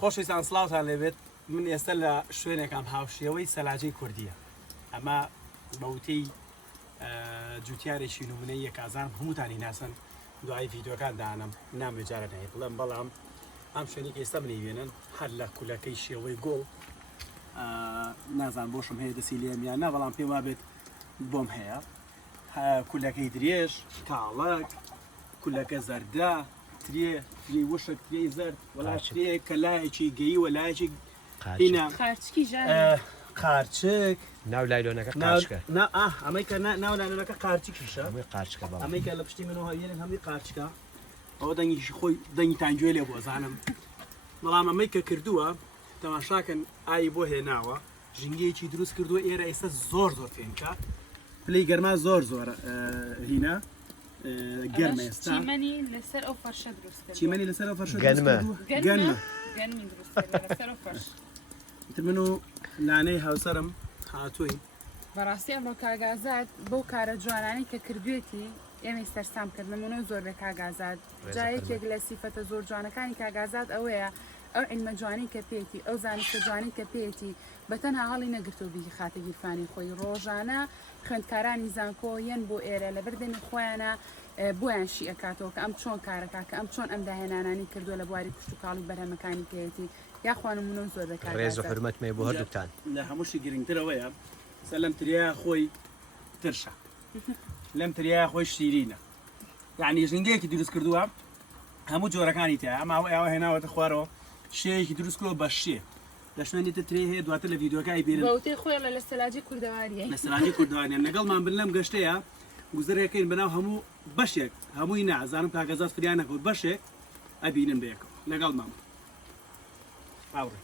خۆشەویستان سڵاوتان لێبێت من ئێستا لە شوێنێکم هاوشێوەی سەلاجەی کوردیە ئەمە بەوتەی جوتیارێکی نمونەی یەکازان هەمووتانی ناسن دوای ڤیدۆکان دانم نامێجارە نایە بڵێم بەڵام ئەم شوێنێک ئێستا منیبێنن هەر لە کولەکەی شێوەی گۆڵ نازان بۆشم هەیە دەسی لێمیان نا بەڵام پێم وابێت بۆم هەیە کولەکەی درێژ کاڵک کولەکە زەردا ترێ وشک ترێ زەرد وەلا شتێ کە لایەکی گەی وەلایەکی هینە قارچک ناو لایلۆنەکە قارچکە ئەمەی کە ناو لایلۆنەکە قارچکیشە قارچکە ئەمەی کە لە پشتی منەوە هەیەن هەمووی قارچکە ئەوە دەنگیشی خۆی دەنگیتان گوێ لێ بۆ زانم بەڵام ئەمەی کە کردووە تەماشاکەن ئای بۆ هێناوە ژنگەیەکی دروست کردووە ئێرە ئێستا زۆر فێنکە پلەی گەرما زۆر هینە گەرمە ئێستا چیمەنی لەسەر ئەو فەرشە دروست کرد چیمەنی لەسەر ئەو فەرشە گەنمە گەنمی دروست کرد لەسەر ئەو فەرش من و لانەی هاوسەرم هاتووی بەڕاستی ئەمڕۆ کاگازات بەو کارە جوانانی کە کردوێتی ئێمە سەرسام کرد نمونە زۆر بە کاگازات جایەکێک لە سیفەتە زۆر جوانەکانی کاگازات ئەوەیە ئەو علمە جوانی کە پێێتی ئەو زانستە جوانی کە پێێتی بەتەنها هەڵی نەگرتو بیری خاتە گیرفانی خۆی ڕۆژانە خوێندکارانی زانکۆ یەن بۆ ئێرە لە بەردەمی خۆیانە بۆیان شی ئەکاتەوە کە ئەم چۆن کارەکە کە ئەم چۆن ئەم داهێنانانی کردووە لە بواری کوشت و کاڵی بەرهەمەکانی پێێتی یاخوانمونە زۆر بەکار ڕێز و حرمەتمێ بۆ هەردووتان لە هەمووشی گرنگترەوەیە سە لەم تریا خۆی ترشە لەم تریا خۆی شیرینە یعنی ژنگەیەکی دروست کردووە هەموو جۆرەکانی تیا ئەمە ئەوە هێناوەتە خوارەوە شەیەکی دروست کردەوە بە شێ لە شوێنی ترێ هەیە دواتر لە ڤیدۆکای بینن بەوتەی خۆی لە سەلاجی کوردەواریە لە سەلاجی کوردوانیان لەگەڵمان بن لەم گەشتەیە گوزەرەکەین بەناو هەموو بەشێک هەمووی نازانم کاگەزات فریان نەکەوت بەشێک ئەبینن بەیەکەوە لەگەڵمان ئاوڕێ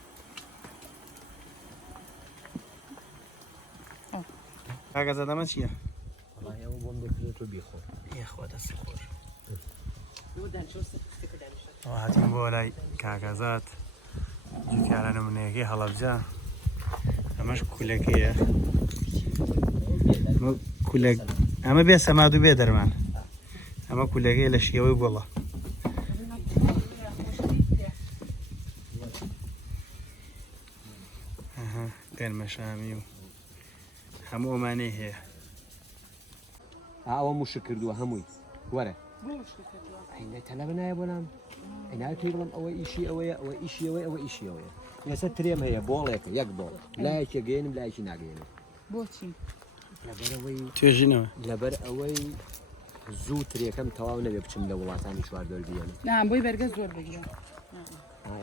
کاگەزات ئەمە چییە؟ بۆم دەکرێتەوە بیخۆ یخوا دەست خۆش هاتیم بۆ لای کاگەزات جوتیارە نمونەیەکەی هەڵەبجە ئەمەش کولەکەیە ئەمە بێ سەماد و بێ دەرمان ئەمە کولەکەی لە شێوەی گوڵە گەرمەشامی و هەموو ئەمانەی هەیە ئەوە موشک کردووە هەمووی وەرە تەلە بنایە بۆ نام ئەینای پێی بڵم ئەوە ئیشی ئەوەیە ئەوە ئیشی ئەوەیە ئەوە ئیشی ئەوەیە لەسەر ترێم هەیە بۆڵێکە یەک بۆڵ لایەکێ گەێنم لایەکی ناگەێنم بۆچی لەبەرەوەی توێژینەوە لەبەر ئەوەی زوو ترێکەم تەواو نەبێ بچم لە وڵاتانی چواردۆر بیێنم بۆی بەرگە زۆر بگرە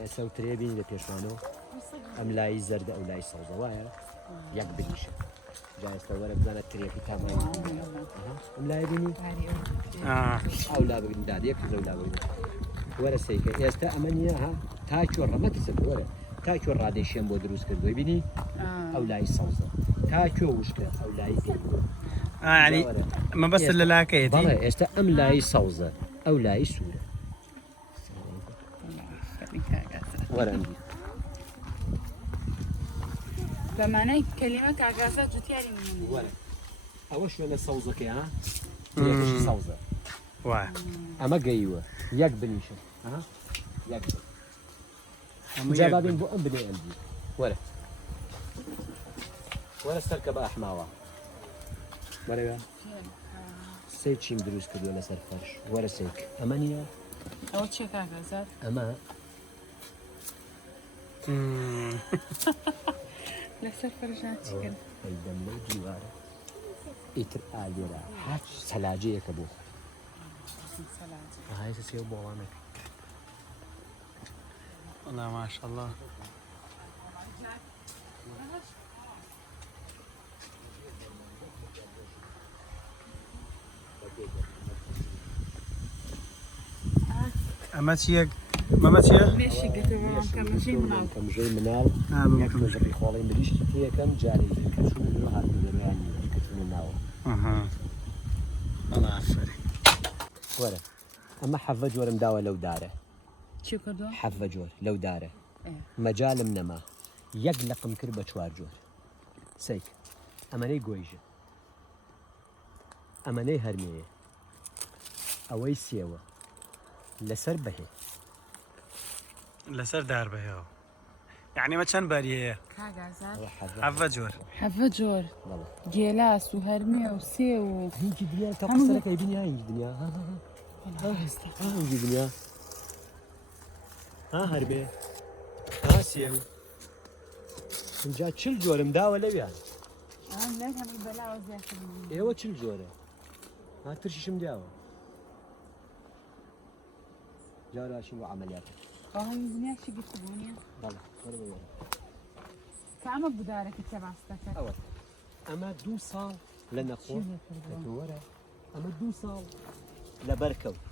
ئێستا و ترێ بینی لە پێشوانەوە ئەم لای زەردە ئەو لای سەوزە وایە یەک بریشە جایستا وەرە بزانە ترێکی تامان ئەم لای بینی ئەو لا بگرن داد یەک زەو لا بگرن وەرە سەیکە ئێستا ئەمە نییە ها تا چۆ ڕەمەتیسە وەرە تا چۆ ڕادێشیان بۆ دروست کردوی بینی ئەو لای سەوزە تا کۆ وشکە ئەو لای ینی ئەمە بەسە لە لاکەیەتی بەڵێ ئێستا ئەم لای سەوزە ئەو لای سوورە وەرەندی بەمانای کەلیمە کاگازات جوتیاری نمونە وەرە ئەوە شوێنە سەوزەکەی ها ترێکەشی سەوزە وایە ئەمە گەیوە یەک بنیشە یەک جابابین بۆ ئەم بنێ ئەمدی وەرە وەرە سەرکە بە ئەحماوە وەرەوە سێ چیم دروست کردووە لەسەر فەرش وەرە سێک ئەمە نییە ئەوە چێ کاگازات ئەمە لەسەر فەرژان چیکرد ئەیدەم لەو دیوارە ئیتر ئالێرە هەچ سەلاجەیەکە بۆ هایسە سێ بۆڵانێک والله ما شاء الله ئەمە چیە؟ مەمە چیە؟ بێشی گرتەوە کەمەژەی مناڵ کەمژەی مناڵ یەک مەژڕی خۆڵی مریشتی پێەکەم جارێکی کەچوون هاتووەیان کەچونە ناوە وەرە ئەمە حەڤە جۆرم داوە لەو دارە چی کردووە؟ حەڤە جۆر لەو دارە مەجالم نەما یەک لەقم کرد بە چوار جۆر سەیک ئەمەنەی گۆیژە ئەمەنەی هەرمەیە ئەوەی سێوە لەسەر بەهێ لەسەر دار بەهێەوە یعنی مە چەند بەری هەیە کاگازات حەڤە جۆر حەڤە جۆر گێلاس و هەرمێ و سێ و هینجی دنیا تا قسەکەی بینیا هینجی دنیا هینجی دنیا ها هەربێ ها سێو اینجا چل جۆرم داوە لەویان ئێوە چل جۆرە ها ترشیشم دیاوە جاراشین و عملیاتە دنیاشی گرتبوونیە بەڵێ وەرە کامە بودارەکە کە ڕاستەکە ئەوە ئەمە 2 ساڵ لە نەخۆ وەرە ئەمە 2 ساڵ لە بەرکەوت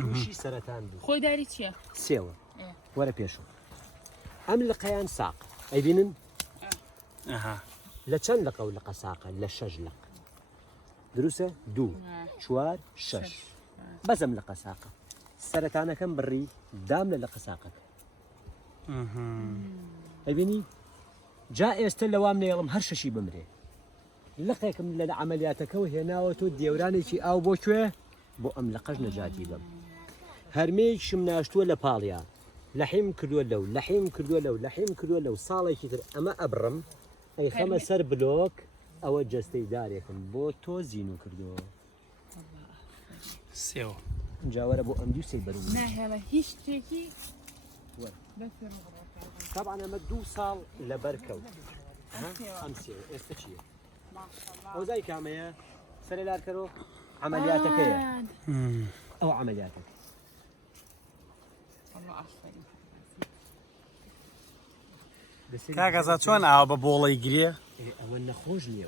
تووشی سەرەتان بوو خۆی داری چییە؟ سێوە وەرە پێشوو ئەم لقەیان ساق ئەیبینن لە چەند لقە و لقە ساقە لە 6 لق دروستە 2 4 6 بەزەم لقە ساقە سەرەتانەکەم بڕی دام لە لقە ساقەکە ئەبینی جا ئێستا لەوام نێڵم هەر شەشی بمرێ لقێکم لە عملیاتەکەەوە هێناوە تۆ دێورانێکی ئاو بۆ کوێ بۆ ئەم لقەش نەجاتی بم هەرمەیەکشم ناشتووە لە پاڵیان لەحیم کردووە لەو لەحیم کردووە لەو لەحیم کردووە لەو ساڵێکی تر ئەمە ئەبڕم ئەی خەمە سەر بلۆک ئەوە جەستەی دارێکم بۆ تۆ زیینو کردووە سێوە جاوەرە بۆ ئەم دووسەی بەرو ناهێڵە هیچ شتێکی طبعا ئەمە 2 ساڵ لە بەرکەوت ئەم سێوە ئێستا چییە ئەوزای کامەیە سەرێ لارکەرۆ عملیاتەکەیە ئەو عملیاتەکە کاکەزا چۆن ئاوە بە بۆڵی گرێ ئەوە نەخۆش نییە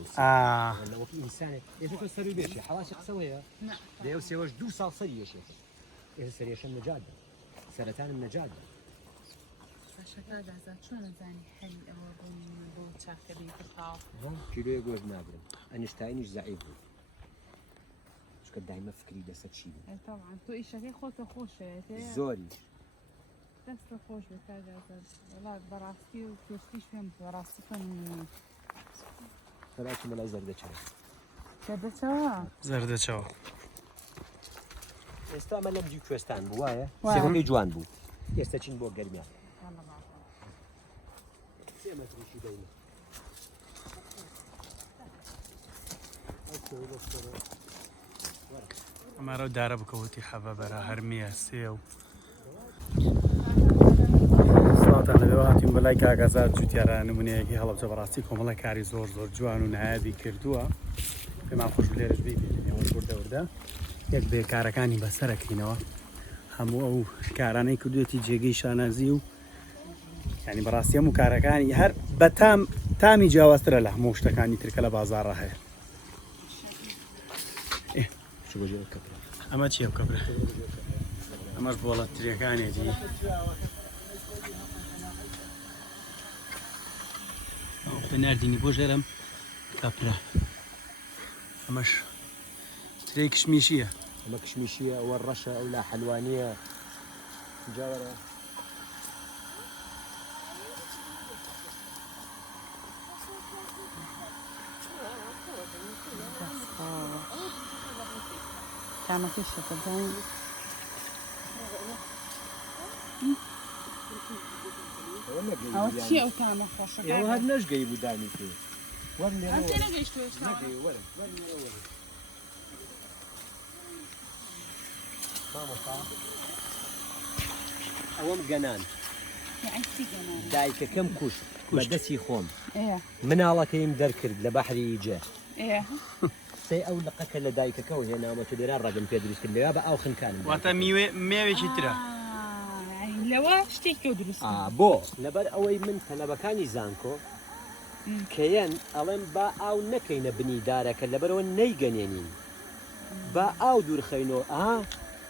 وەکی ئینسانێک ئێستا سەروی بێشی حەواسی قسەوەیە دەیە سێوەش 2 ساڵ سەری یەشێت ئێستا سەریەشەم نەجات بە سەرەتانم نەجات بە کاگازات چۆن نەزانی هەلی ئەوە بۆ چاکەبی پرتاو کیلۆیە گۆژ ناگرم ئەنیشتاینیش زەعیف بوو چکە دایمە فکری دەسە چی بوو تۆ ئیشەکەی خۆتە خۆشێت زۆریش دەستە خۆش بێت کاگازات وڵات بەڕاستی و پێشتیش پێم بەڕاستی فەنی فەراکی مەلای زەردەچەوە زەردەچەوە ئێستا ئەمە لەم جی کوێستان بوو وایە سێوەکەی جوان بوو ئێستا چین بۆ گەرمیان سێمەتریشی دەینە ئەمارە دارە بکەوتی حەڤە بەرە هەرمیە سێ و سڵاتان لەوێ هاتیم بەلای کاگازات جوتیارە نمونەیەکی هەڵەبجە بەڕاستی کۆمەڵە کاری زۆر زۆر جوان و نایابی کردووە پێمان خۆش لێرەش بیبێنەوە وردە یەک بێکارەکانی بەسەرەکەینەوە هەموو ئەو کارانەی کردوێتی جێگەی شانازی و ینی بەڕاستی هەموو کارەکانی هەر بە تامی جیاوازترە لە هەموو شتەکانی ترکە لە بازاڕە هەیە ئەمە چیە بکەبرە ئەمەش بۆڵەتریەکانێتی ناردینی بۆ ژێرم کەپرە ئەمەش ترێی کشمیشیە ئەمە کشمیشیە ئەوە ڕەشە ئەو لا حەلوانیە جاوەرە تامەکەی شەکەدان ئەوە چی ئەو تامە خۆشە ئێوە هەر نەشگەی بوو دانی پێ ئەوەم گەنان دایکەکەم کوشت بە دەستی خۆم مناڵەکەیم دەرکرد لە بەحری ئیجە سێ ئەو لقەکە لە دایکەکەەوە هێناوە تو لێرا ڕەگەم پێ دروست کرد لێرا بە ئاو خنکانم واتە مێوێکی ترە لەوە شتێکی دروست بۆ لەبەر ئەوەی من تەلەبەکانی زانکۆ کەیەن ئەڵێم با ئاو نەکەینە بنی دارەکە لەبەرەوە نەیگەنێنین با ئاو دوورخەینەوە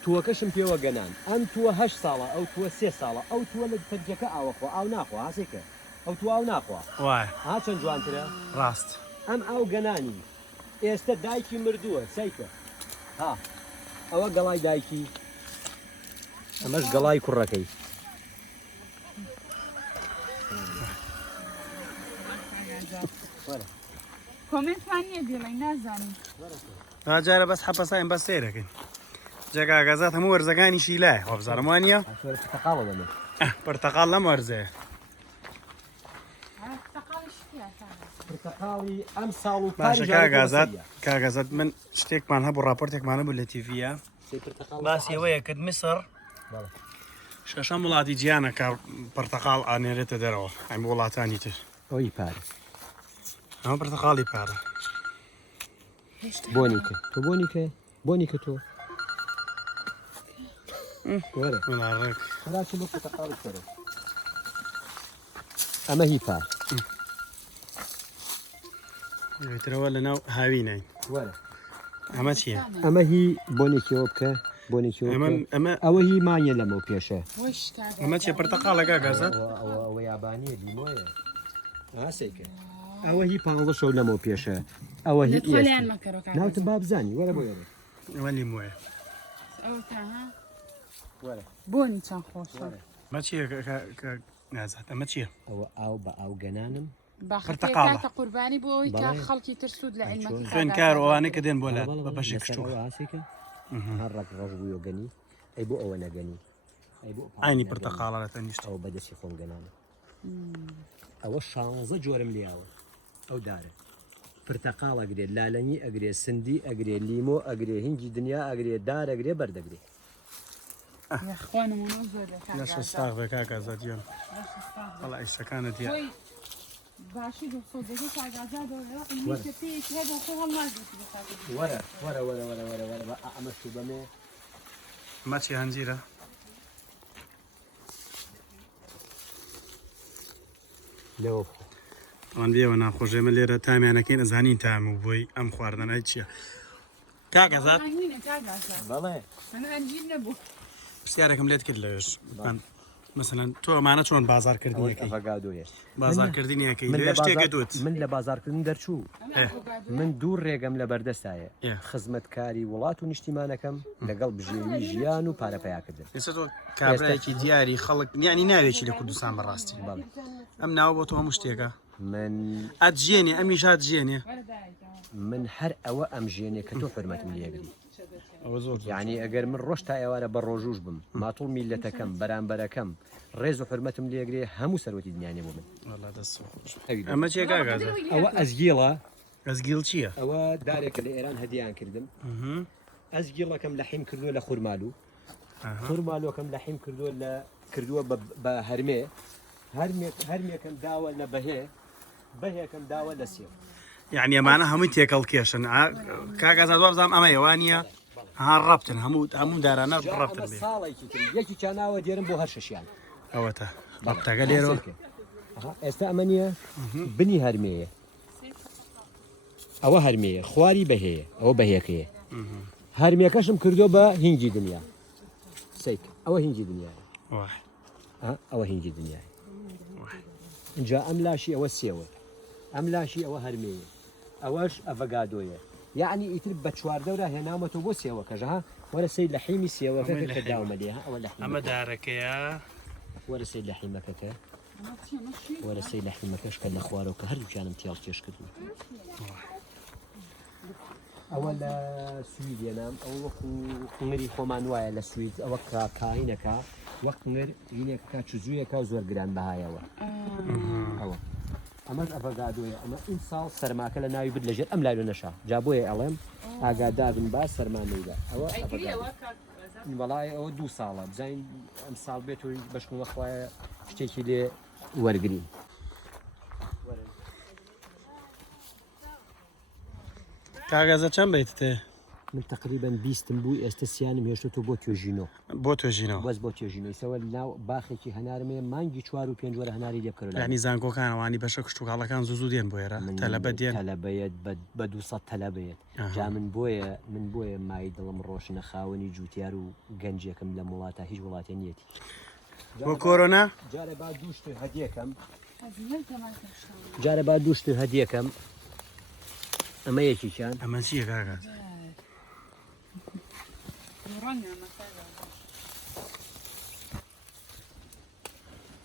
تووەکەشم پێوە گەنان ئەم تووە 8 ساڵە ئەو تووە 3 ساڵە ئەو تووە لە تەرجەکە ئاوەخۆ ئاو ناخوا هاسێکە ئەو تو ئاو ناخوا وای ها چەند جوانترە ڕاست ئەم ئاو گەنانی ئێستا دایکی مردووە سەیکە ها ئەوە گەڵای دایکی ئەمەش گەڵای کوڕەکەی کۆمنتمان نییە دێڵی نازانم جارە بەس حەپەسایم بەس سێرەکەن جێگاگازات هەموو وەرزەکانیشی لایە وەبزارم وانە پرتەقاڵە بەمێ پرتەقاڵ لەم وەرزەیە پرتەقاڵی ئەم ساڵ و باشە کاگازات من شتێکمان هەبوو راپۆرتێکمانە بوو لە تیڤە باسیەوەیە کرد میسر شەشەم وڵاتی جیانە کە پرتەقاڵ ئانێرێتە دەرەوە ئەم وڵاتانی تر ئەوی پارە ئەمە پرتەقاڵی پارە بۆنیکە تۆ بۆنیکە تۆ وەرە وڵاڕێک خراچی بۆ پرتەقاڵی سەرە ئەمە هی پار ترەوە لەناو هاوینین وەرە ئەمە چییە؟ ئەمە هی بۆنێکەوە بکە بۆنێکەوە ئەمە ئەوە هی مانیە لەمەوە پێشە ئەمە چیە پرتەقاڵە کاگازات؟ ئەوە یابانیە لیمۆیە ئاسێکە ئەوە هی 15 لەمەوە پێشە ئەوە هی ناوتم با بزانی وەرە بۆ ێرە ئەمە لیمۆیە بۆنی چەند خۆشە ئەمە چییە نازات ئەمە چییە؟ ئەوە ئاو بە ئاو گەنانم بەخەتە قوربانی بۆ ئەوی کە خەڵکی تر سوود لە عیلمەکە خوێنکار ئەوانەی کە دێن بۆ لات بە بەشێک کشتووە ئاسێکە هەر ڕێک ڕەش بوویۆ گەنی ئەی بۆ ئەوە نەگەنی ئاینی پرتەقاڵە لە تەنیشت ئەو بەدەستی خۆم گەنانە ئەوە 16 جۆرم لیاوە ئەو دارە پرتەقاڵ ئەگرێت لالەنی ئەگرێ سندی ئەگرێ لیمۆ ئەگرێ هینجی دنیا ئەگرێ دار ئەگرێ بەردەگرێ لەش ساغ بە کاکازاتیان بەڵا ئیسەکانت دیە باشی دۆخۆدەگە کاگازادەوەپێکی هەبوو خۆ هەڵناگرێتی وەرە وەرە وەرە وەرە وەرە وەرە ئەمە شو بەمێ ئەمە چی هەنجیرە؟ لەوە ئەوان بێەوە ناخۆشێمە لێرە تامیانەکەی نەزانین تام و بۆی ئەم خواردنای چییە؟ کاگازات بەڵێ نەبوو پرسیارێکم لێت کرد لەش مثلەن تۆ ئەمانە چۆن بازارکردنیەکەی ئەڤگادۆیە بازارکردنیەکەی لێ شتێکە دوت من لە بازارکردن دەرچوو من دوو ڕێگەم لە بەردەستایە خزمەتکاری وڵات و نیشتیمانەکەم لەگەڵ بژێوی ژیان و پارەپیاکردن ئێستا تۆ کابراایکی دیاری خەڵک نیانی ناوێکی لە کوردستان بەڕاستی ئەم ناوە بۆ تۆ هەموو شتێکە من ئەجێنێ ئەمیشات ژێنێ من هەر ئەوە ئەم ژێنێ کە تۆ حرمەتم لێگری یعنی ئەگەر من ڕۆژ تا ئێوارە بە ڕۆژوش بم ماتوڵ میلەتەکەم بەرامبەرەکەم ڕێز و حرمەتم لێگرێ هەموو سەرۆتی دنیاێ بۆ من ئەمە چێکگاز ئەوە ئەزگیڵە ئەزگیل چییە؟ ئەوە دارێکە لە ئێران هەدیان کردم ئەزگیڵەکەم لە حیم کردووە لە خورمالو خورمالۆکەم لە حیم کردووە بە هەرمێ هەرمێکم داوە لە بەهەیەکەم داوە لە سێ یعنی ئەمانە هەمووی تێکەڵ کێشن کاگازات وابزانام ئەمە ئێوانە ها ڕابتن هەموو دارانە ڕابتن ساڵێکی یەکی چاناوە دێرم بۆ هەر شەشیان ئەوەتە ڕابتەکە لێرەوە ئێستا ئەمە نییە بنی هەرمەیە ئەوە هەرمەیە خواری بەهەیە ئەوە بەهەیەکەیە هەرمێکەشم کردو بە هینجی دنیا سیک ئەوە هینجی دنیا ئەوە هینجی دنیا اینجا ئەم لاشی ئەوە سێوە ئەم لاشی ئەوە هەرمەیە ئەوەش ئەڤگادۆیە یعنی ئیتر بە چواردەورە هێنامەتەوە بۆ سێوەکەژە وەرە سەی لە حیمی سێوەکە کە داومە لێ ئەوە لە ئەمە دارەکەیە وەرە سەی لە حیمەکەکە وەرە سەی لە حیمەکەش کە لە خوارەوە کە هەردووچانم تیاڵ چێش کردو ئەوە لە سویدێنام ئەو وەکو قنگری خۆمان وایە لە سوید ئەوە کاینەکە وەک قنگر هینێکەکە چزوویەکە زۆر گران بەهایەوە ئەوە ئەمەش ئەڤگادۆیە ئەمە ئین ساڵ سەرماکە لە ناوی بر لەژێر ئەم لای نەشا جا بۆیە ئەڵێم ئاگادارن با سەرمانەیدا ئەوە بەڵای ئەوە 2 ساڵە بزین ئەم ساڵ بێت و بەشکوە خوایە شتێکی لێ وەرگین کاگازە چەند بیت تێ؟ من تقریبا 20 بوو ئێستا سیانم هێشتۆ بۆ توێژینەوە بۆ توێژینەوە بەس بۆ توێژینەوە ئێسەوە ناو باخێکی هەنارمێ مانگی 4 و 5 وەرە هەناری لێ بکەرەوە ینی زانکۆکانەوانی بەشە کشتتوکاڵەکان زوو دێن بۆ ئێرە تەلەبە دێن تەلەبەیەت بە 200 تەلەبەیەت جا من بۆیە مای دڵم ڕۆشنە خاوەنی جوتیار و گەنجێکم لە وڵاتە هیچ وڵاتێ نیەتی بۆ کۆرۆنا جارە با دووشت هەدیەکەم جارە با دووشت هەدیەکەم ئەمە یەکییان ئەمە چییە کاگاز؟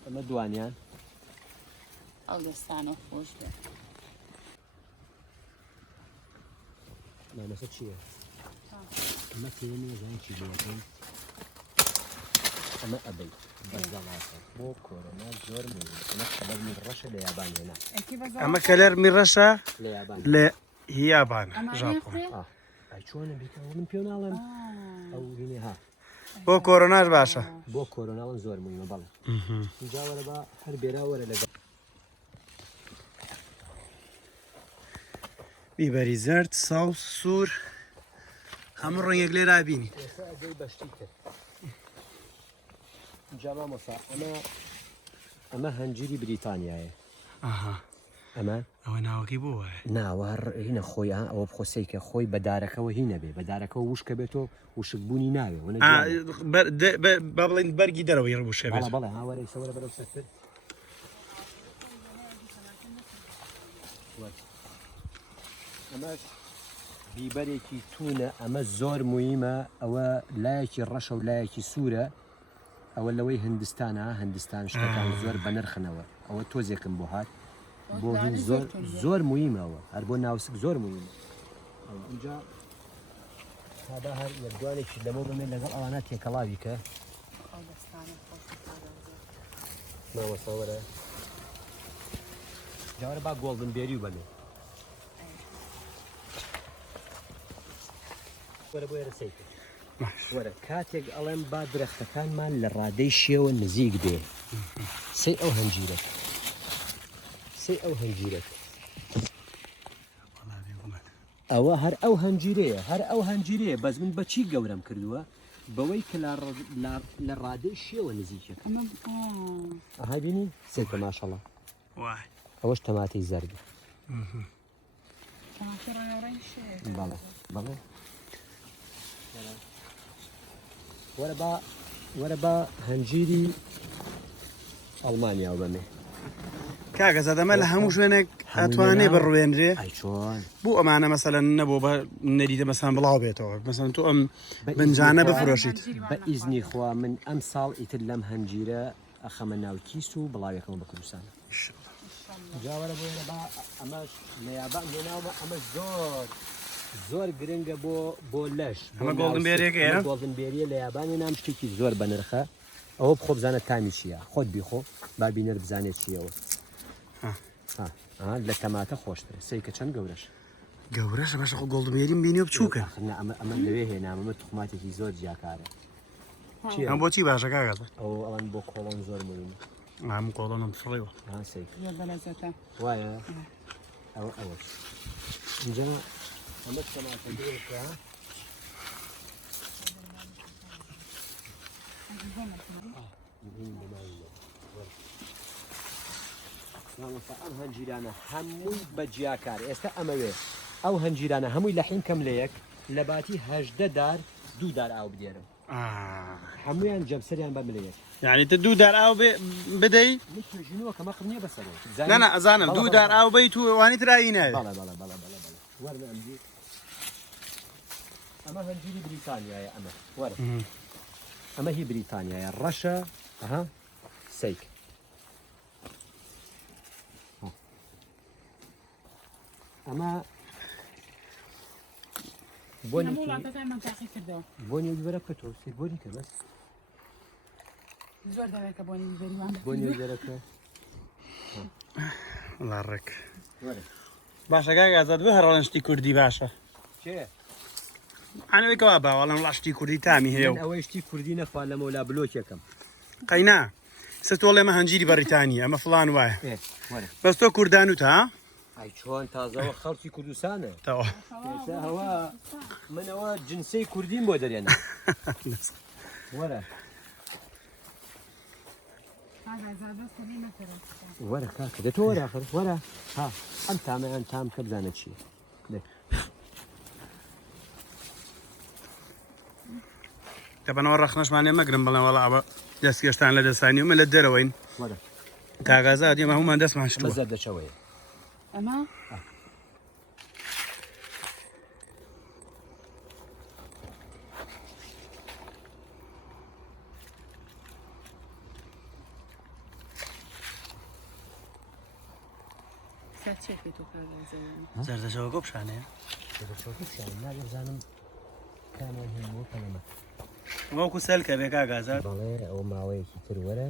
ئەمە دوانیان ئەو دەستانە خۆش بێ نامەسە چییە؟ ئەمە تێنێ زانکی بەکەی ئەمە ئەبەی بەزەڵاتە بۆ کۆرۆنا زۆر مهمە خەبەر من ڕەشە لە یابان هێنا ئەمە کەلەر میڕەشە لە یابان لە هیابان ژاپۆن ئەی چۆنە بیکە من پێ ناڵێم ئەو بینێ ها بۆ کۆرۆناش باشە بۆ کۆرۆناڵن زۆر مهمە بەڵێ اینجا وەرە بە هەر بێرا وەرە لەگەڵ بیبەری زرد ساڵ سوور هەموو ڕەنگێک لێرا بینی ئێستا ئەگەی بەشتی کرد اینجا مامۆستا ئەمە هەنجیری بریتانیایە ئەمە ئەوە ناوەکەی بۆ وایە ناوە هینە خۆی ئەوە بخۆسەیکە خۆی بەدارەکەەوە هینە بێ بەدارەکەەوە وشکە بێتەوە وشکبوونی ناوێ با بڵێن بەرگی دەرەوەی ڕبوشێ بێت بەڵێ هاوەرە سەوەرە بەرەو سەر ئەمە بیبەرێکی تونە ئەمە زۆر مویمە ئەوە لایەکی ڕەشە و لایەکی سوورە ئەوە لەوەی هندستانە هندستان شتەکان زۆر بەنرخنەوە ئەوە تۆزێکم بۆ هات بۆ هین زۆر مویمەوە هەر بۆ ناوسک زۆر مویمە اینجا هذا هەر یەکدوانێکی لەمە بمێن لەگەڵ ئەوانە تێکەڵاوی کە ماوەسەوەرە جاوەرە با گۆڵدن بێری و بەمێ وەرە بۆ ێرە سەیکە وەرە کاتێک ئەڵێم با درەختەکانمان لە ڕادەی شێوە نزیک بێ سەی ئەو هەنجیرەکە سەی ئەو هەنجیرەکە ئەوە هەر ئەو هەنجیرەیە هەر ئەو هەنجیرەیە بەس من بەچی گەورەم کردووە بەوەی کە لە ڕادەی شێوە نزیکەکە ئەها بینی سێکە ماشەڵڵا ئەوەش تەماتەی زەردە بەڵێ بەڵێ وەرە بە هەنجیری ئەڵمانیا بەمێ کاگەزە دەمە لە هەموو شوێنێک ئەتوانێ بڕوێنرێ چۆن بۆ ئەمانە مەسەلەن نەبوو بە نەریدە مەسان بڵاو بێتەوە مەسەن تۆ ئەم بنجانە بفرۆشیت بە ئیزنی خوا من ئەم ساڵ ئیتر لەم هەنجیرە ئەخەمە ناو کیس و بڵاوێکەوە بە کوردستان جاوەرە بۆ ئەمەش لەیابان هێناوە ئەمە زۆر گرنگە بۆ لەش ئەمە گۆڵدن بێریەکەیە گۆڵدن بێریە لە یابانی نام شتێکی زۆر بە نرخە ئەوە بخۆ بزانە تامی چییە خۆت بیخۆ بابینەر بزانێت چیەوە لە تەماتە خۆشترە سەیکە چەند گەورەش گەورەش بەش گۆڵدن بێریم بینی بچووکە ئەمە لەوێ هێنامەمە توخماتێکی زۆر جیاکارە ئەم بۆچی باشە کاگەزە ئەوان بۆ کۆڵۆن زۆر مهمە هەموو کۆڵۆنم فڕێەوە وایە ئەوە اینجا ئەمە تەماتە گەورەکە ئەم هەنجیرانە هەمووی بە جیاکار ئێستا ئەمەوێ ئەو هەنجیرانە هەمووی لە حین کەم لە یەک لە باتی 18 دار 2 دار ئاو بدێرم هەمویان جەمسەریان بەم لە یەک یعنی تە 2 دار ئاو بدەی ژنەوە کەمە قڕنیە بەسەرەوە نە ئەزانم 2 دار ئاو بەی تو وانی ترایی ناوێت وەرە ئەمجی ئەمە هەنجیری بریتانیایە ئەمە وەرە ئەمە هی بریتانیایە ڕەشە ئەها سەیک ئەمە بۆنی وەرە کەتۆ بۆنی کە بەس زۆر دەوێتە بۆنی بۆنی وەرەکە ڕێک باشە کاگازات بە هەڕەنشتی کوردی باشە ئەنەوەیکەوا باوەڵم ڵاشتی کوردی تامی هەیە ئەوەیشتی کوردی نەخوا لە مەولا بلۆکێکم قەینا ستۆڵ ئێمە هەنجیری بەریتانی ئەمە فڵان وایە بەس تۆ کوردان و تا ئەی چۆن تازەوە خەڵکی کوردستانە هەوا منەوە جنسەی کوردیم بۆ دەرێنە وەرە وەرە کاکە دێتۆ وەرە آخر وەرە ها ئەم تامەیان تام کە بزانە چییە دەبەنەوە ڕەخنەشمانێ مەگرم بڵێ وەڵا بە دەستگەشتان لە دەستانی ومە لە دەرەوەین کاغازات ئێمە هەمومان دەستمان شتووە زەر دەچەوەیە ئەمە زەردەچەوە گۆ پیشانەیە نابێ بزانم کامیان هەیە بۆ کەلەمە وەکو سەلکە بێ کاگازات بەڵێ ئەو ماوەیەکی تر وەرە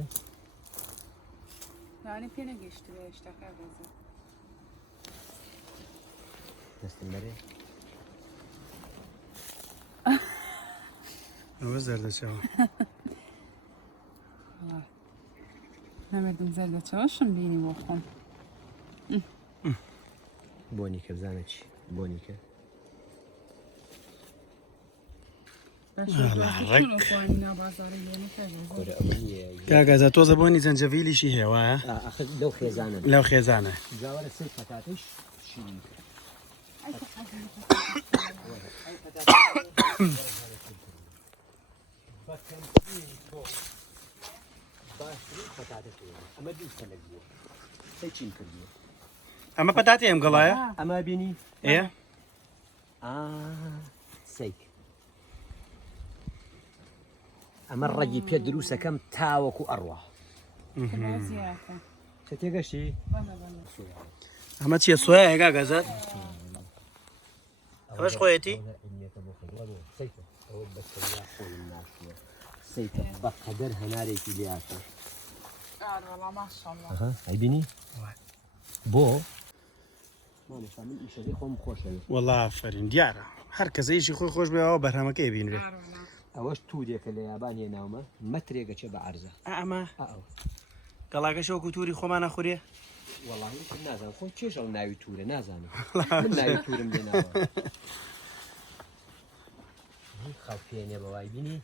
لەوانەیە پێ نەگەیشتووە هێشتا کاگازات دەستم بەرێ ئەوە زەردەچەوە نەمردم زەردەچەوەشم بینی بۆ خۆم بۆنیکە بزانە چی بۆنیکە کۆرە ئەوە نییە کاگازات تۆزە بۆنی زەنجەڤیلیشی هەیە وایە ئاخر لەو خێزانە لەو خێزانە جاوەرە سەی پەتاتش شیرین ئەمە دوو سەلەک بووە سەی چین کردووە ئەمە پەتاتی ئەم گەڵایە ئەمە بینی ئێ سەیک ئەمە ڕەگی پێ دروستەکەم تاوەکو ئەڕوا چە تێگەشتی ئەمە چییە سۆیە کاگازات ئەمەش خۆیەتی سەیکە بەقەدەر هەنارێکی لێاتە ئەیبینی بۆ من ئیشەکەی خۆم خۆشەوێت وەڵا فەرین دیارە هەر کەسەیشی خۆی خۆش بێەوە بەرهەمەکەی بینرێ ئەوەش تورێکە لە یابانیە ناومە مەترێکە چێ بە عەرزە ئەمە گەڵاکەشەوە کوتوری خۆمانە خوریە وەڵاهی نازانم خۆ چێژەڵ ناوی تورە نازانم من ناوی تورم لێناوە خەڵ پێێنێ بەوای بینی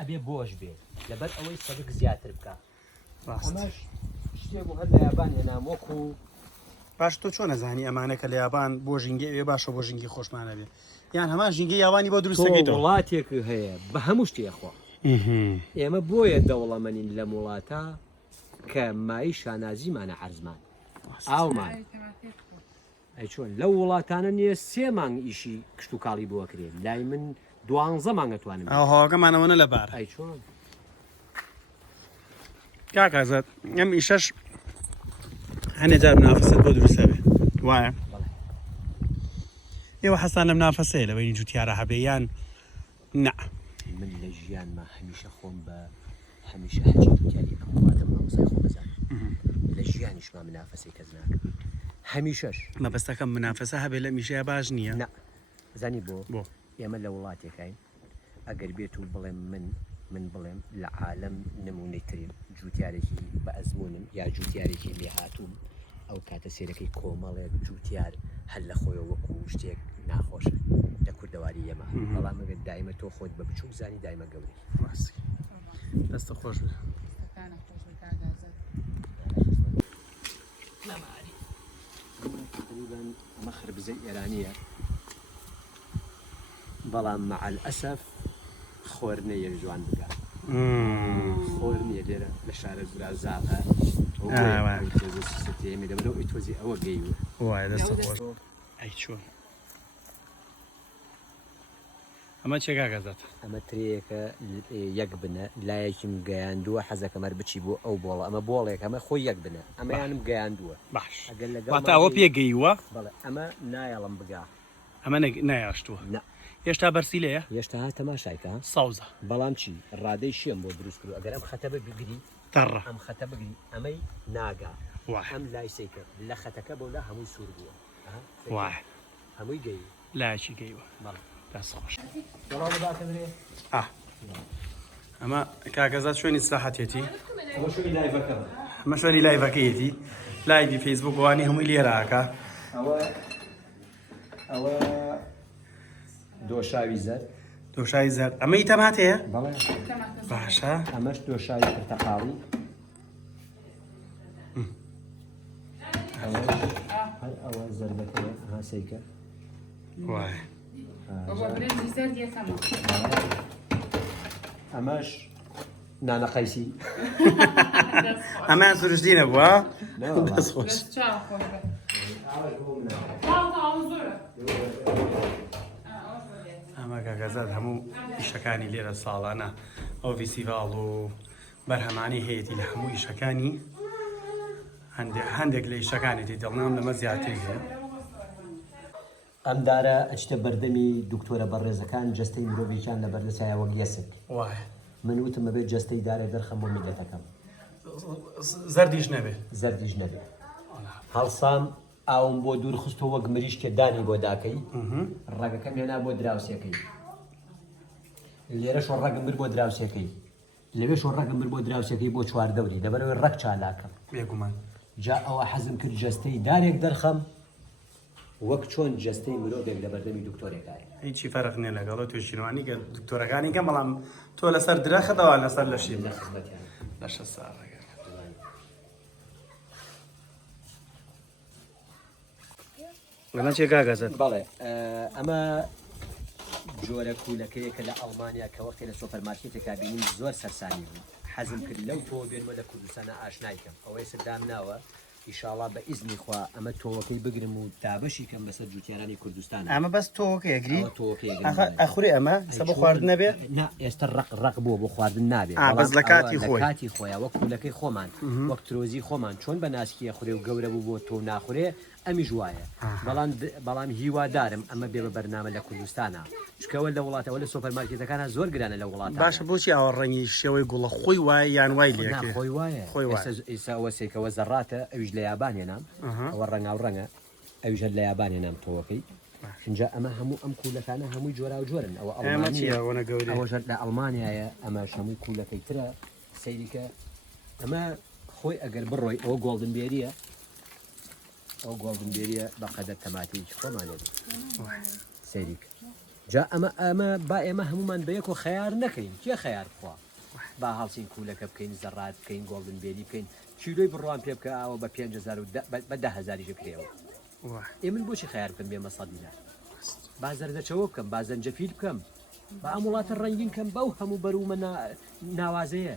ئەبێ بۆش بێ لەبەر ئەوەی سەبک زیاتر بکە ئەمەش شتێک بوو هەر لە یابان هێنام وەکو باش تۆ چۆن نەزانی ئەمانە کە لە یابان بۆ ژینگە ئێ باشە بۆ ژینگی خۆشمانە بێ یان هەمان ژینگە یابانی بۆ دروستەکەیتەوە وڵاتێک هەیە بە هەموو شتێخوا ئێمە بۆیە دەوڵەمەنین لە وڵاتە کە مای شانازیمانە عەرزمان ئاومان ئەی چۆن لەو وڵاتانە نییە 3 مانگ ئیشی کشت و کاڵی بووە کرێن لای من 12 مانگەتوانم ئەو هەواگەمانەوەنە لە بار ئەی چۆن کاکازات ئەم ئیشەش هەنێ جار منافەسەت بۆ دروستە بێ وایە ئێوە حەسان لەم نافەسەیە لە بەینی جوتیارە هەبێ یان نا من لە ژیانمە هەمیشە خۆم بە هەمیشە هەچی جوتیاری ئەم وڵاتە مامۆسای خۆ بزان لە ژیانیشما منافەسەی کەس ناکەم هەمیشەش مەبەستەکەم منافەسە هەبێ لە میشەیە باش نییە نا زانی بۆ بۆ ئێمە لە وڵاتێکین ئەگەر بێت و بڵێم من بڵێم لە عالەم نمونەیترین جوتیارێکی بە ئەزمونم یا جوتیارێکی لێ هاتووم ئەو کاتە سێرەکەی کۆمەڵێک جوتیار هەر لە خۆیەوە وەکو شتێک ناخۆش لە کوردەواری ئێمە بەڵام ئەگەر دایمە تۆ خۆت بە بچوو زانی دایمە گەورەی دەستە خۆش بێ تقریبا ئەمە خربزەی ئێرانیە بەڵام مع الأسف خۆر نەیە جوان بگات خۆر نییە لێرە لە شارە برازاغە تێمی دەبەرەوە ئەی تۆزی ئەوە گەیوە وایە دەستە خۆش ئەی چۆن ئەمە چێ کاگازات ئەمە ترەیەکە یەک بنە لایەکیم گەیاندووە حەزەکەمەر بچی بۆ ئەو بۆڵە ئەمە بۆڵێک ئەمە خۆی یەک بنە ئەمەیانم گەیاندووە باش ئەگەر لەگەڵ واتە ئەوە پێگەیوە بەڵێ ئەمە نایەڵم بگا ئەمە نایاشتووە نە هێشتا بەرسی لەیە هێشتا ها تەماشایکە ساوزە بەڵام چی ڕادەی شێم بۆ دروست کرد ئەگەر ئەم خەتە بگری تەڕە ئەم خەتە بگری ئەمەی ناگا وای ئەم لای سیکە لە خەتەکە بۆ لە هەمووی سوور بووە وای هەمووی گەی لایەکی گەیوە بەڵێ دەستە خۆش وەڵام بەداکەمرێ ئەمە کاگەزات شوێنی ساحەتێتی ئەمە شوێنی لایڤەکەم ئەمە شوێنی لایڤەکەیەتی لایڤی فەیسبوک وانی هەمووی لێرەکە ئەوە دۆشاوی زەر دۆشای زەر ئەمەی تەمات هەیە بەڵێ باشە ئەمەش دۆشاوی پرتەقاڵی ئەوە زەربەکەیە هاسەیکە وای ئەمەش نانەقەیسی ئەمان سروشتی نەبووە دەست خۆش ئەمە کاگەزات هەموو ئیشەکانی لێرە ساڵانە ئەو ڤیسیڤاڵ و بەرهەمانی هەیەی لە هەموو ئیشەکانی هەندێک لە ئیشەکانێتی دڵنام لەمە زیاتر هەیە ئەم دارە ئەچتە بەردەمی دکتۆرە بەڕێزەکان جەستەی مرۆڤیان لە بەردەسایە وەک یەسک وای من وتم بەبێت جەستەی دارێ دەرخەم بۆ میلەتەکەم زەردیش نەبێت زەردیش نەبێت هەڵسام ئاوم بۆ دوور خستۆ وەک مریشکێ دانی بۆ داکەی ڕەگەکەم هێنا بۆ دراوسەکەی لێرە شۆ ڕەگەم بر بۆ دراوسەکەی لەوێ شۆ ڕەگەم بر بۆ دراوسەکەی بۆ چواردەوری لەبەرەوەی ڕەک چالاکەم بێگومان جا ئەوە حەزم کرد جەستەی دارێک دەرخەم وەک چۆن جەستەی مرۆڤێک لە بەردەمی دکتۆرێکایە هیچی فەرق نییە لەگەڵ توێژینوانی کە دکتۆرەکانی کە بەڵام تۆ لەسەر درەخەتەوە لەسەر لە شیم لە خزمەتیان لە شە ساڕێک گەڵان چێ کاگەزت بەڵێ ئەمە جۆرە کوولەکەیە کە لە ئەڵمانیا کە وەختی لە سۆپەرمارکێتێکا بینیم زۆر سەرسانی بوو حەزم کرد لەو تۆ بێنمە لە کوردستانە ئاشنایکەم ئەوەی سەردام ناوە ئیشاڵا بە ئیزنی خوا ئەمە تۆوەکەی بگرم و دابەشی کەم بەسەر جوتیارانی کوردستان ئەمە بەس تۆکەگری تۆکەی ئەخوری ئەمە سە بە خواردن نەبێ نا ئێستا ڕق بووە بۆ خواردن نابێت بەس لە کاتی خۆی کاتی خۆیان وەک کوولەکەی خۆمان وەک ترۆزی خۆمان چۆن بە ناسکیە خورێ و گەورە بوو بۆ تۆ ناخورێ ئەمی ژوایە بەڵام هیوادارم ئەمە بێ بە بەرنامە لە کوردستانە چکەوە لە وڵاتەوە لە سۆپەرمارکێتەکانە زۆر گرانە لە وڵات باشە بۆچی ئەوە ڕەنگی شێوەی گوڵە خۆی وایە یان وای لێ خۆی وایە ئێستا سێکەوە زەڕاتە ئەویش لە یابانێ نام ئەوە ڕەنگاو ڕەنگە ئەویژە لە یابانێ نام تۆوەکەی اینجا ئەمە هەموو ئەم کوولەکانە هەمووی جۆرا و جۆرن ئەوە ئەوەژەر لە ئەڵمانیایە ئەمە هەمووی کوولەکەی ترە سەیریکە ئەمە خۆی ئەگەر بڕۆی ئەوە گۆڵدن بێریە ئەو گۆڵدن بێریە بە قەدەر تەماتێکی خۆمانێت سەیریک جا ئەمە با ئێمە هەمومان بە یەک و خەیار نەکەین کێ خەیار بخوا با هەڵسین کوولەکە بکەین زەڕات بکەین گۆڵدن بێری بکەین چیلۆی بڕوان پێ بکە ئەوە بە 5,000 بە 10,000 کرێەوە ئێ من بۆچی خەیار بکەم بێمە سەدینا با زەردەچەوە بکەم با زەنجەفیل بکەم با ئەم وڵاتە ڕەنگین کەم بەو هەموو بەرومە ناوازەیە